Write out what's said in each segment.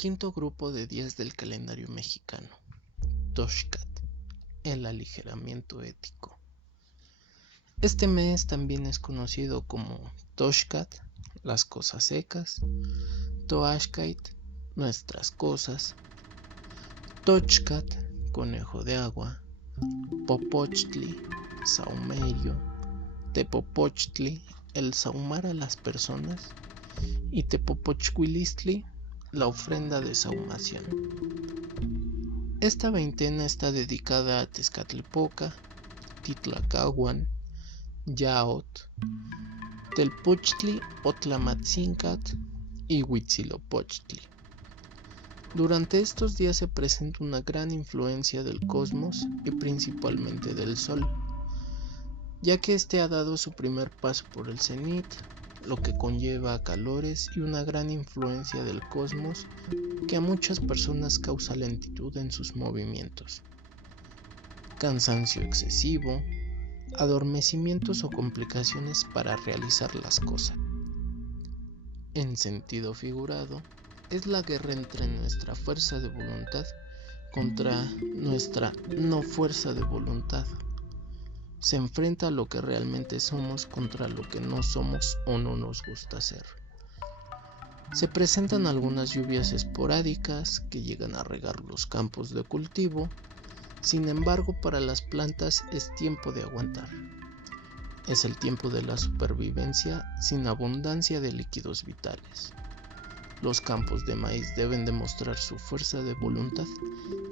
Quinto grupo de días del calendario mexicano, Toshkat, el aligeramiento ético. Este mes también es conocido como Toshkat, las cosas secas, Toashkait, nuestras cosas, Tochkat, conejo de agua, Popochtli, saumerio, Tepopochtli, el saumar a las personas, y Tepopochhuilistli, la ofrenda de sahumación. Esta veintena está dedicada a Tezcatlipoca, Titlacahuan, Yaot, Telpuchtli o Tlamatzincat y Huitzilopochtli. Durante estos días se presenta una gran influencia del cosmos y principalmente del Sol, ya que este ha dado su primer paso por el cenit, lo que conlleva a calores y una gran influencia del cosmos que a muchas personas causa lentitud en sus movimientos, cansancio excesivo, adormecimientos o complicaciones para realizar las cosas. En sentido figurado, es la guerra entre nuestra fuerza de voluntad contra nuestra no fuerza de voluntad. Se enfrenta a lo que realmente somos contra lo que no somos o no nos gusta hacer. Se presentan algunas lluvias esporádicas que llegan a regar los campos de cultivo. Sin embargo, para las plantas es tiempo de aguantar. Es el tiempo de la supervivencia sin abundancia de líquidos vitales. Los campos de maíz deben demostrar su fuerza de voluntad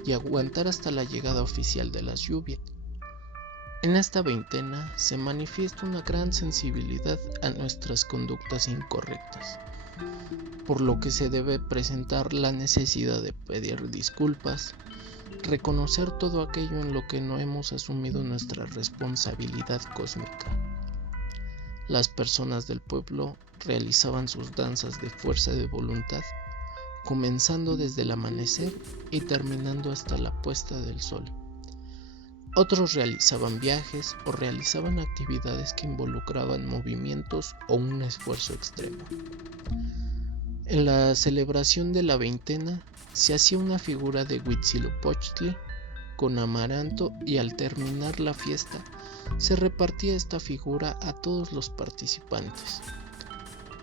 y aguantar hasta la llegada oficial de las lluvias. En esta veintena se manifiesta una gran sensibilidad a nuestras conductas incorrectas, por lo que se debe presentar la necesidad de pedir disculpas, reconocer todo aquello en lo que no hemos asumido nuestra responsabilidad cósmica. Las personas del pueblo realizaban sus danzas de fuerza de voluntad, comenzando desde el amanecer y terminando hasta la puesta del sol. Otros realizaban viajes o realizaban actividades que involucraban movimientos o un esfuerzo extremo. En la celebración de la veintena se hacía una figura de Huitzilopochtli con amaranto y al terminar la fiesta se repartía esta figura a todos los participantes.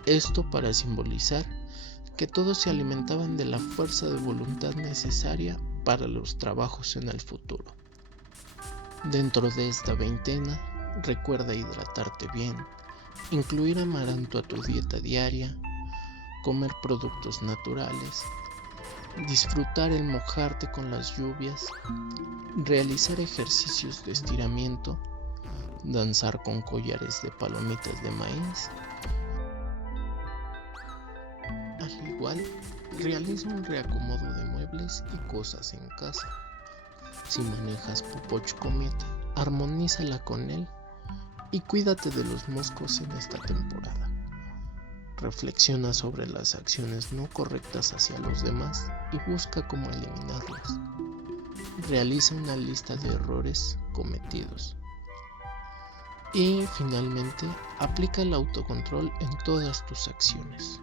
Esto para simbolizar que todos se alimentaban de la fuerza de voluntad necesaria para los trabajos en el futuro. Dentro de esta veintena, recuerda hidratarte bien, incluir amaranto a tu dieta diaria, comer productos naturales, disfrutar el mojarte con las lluvias, realizar ejercicios de estiramiento, danzar con collares de palomitas de maíz. Al igual, realiza un reacomodo de muebles y cosas en casa. Si manejas Popochcometa, armonízala con él y cuídate de los moscos en esta temporada. Reflexiona sobre las acciones no correctas hacia los demás y busca cómo eliminarlas. Realiza una lista de errores cometidos. Y finalmente, aplica el autocontrol en todas tus acciones.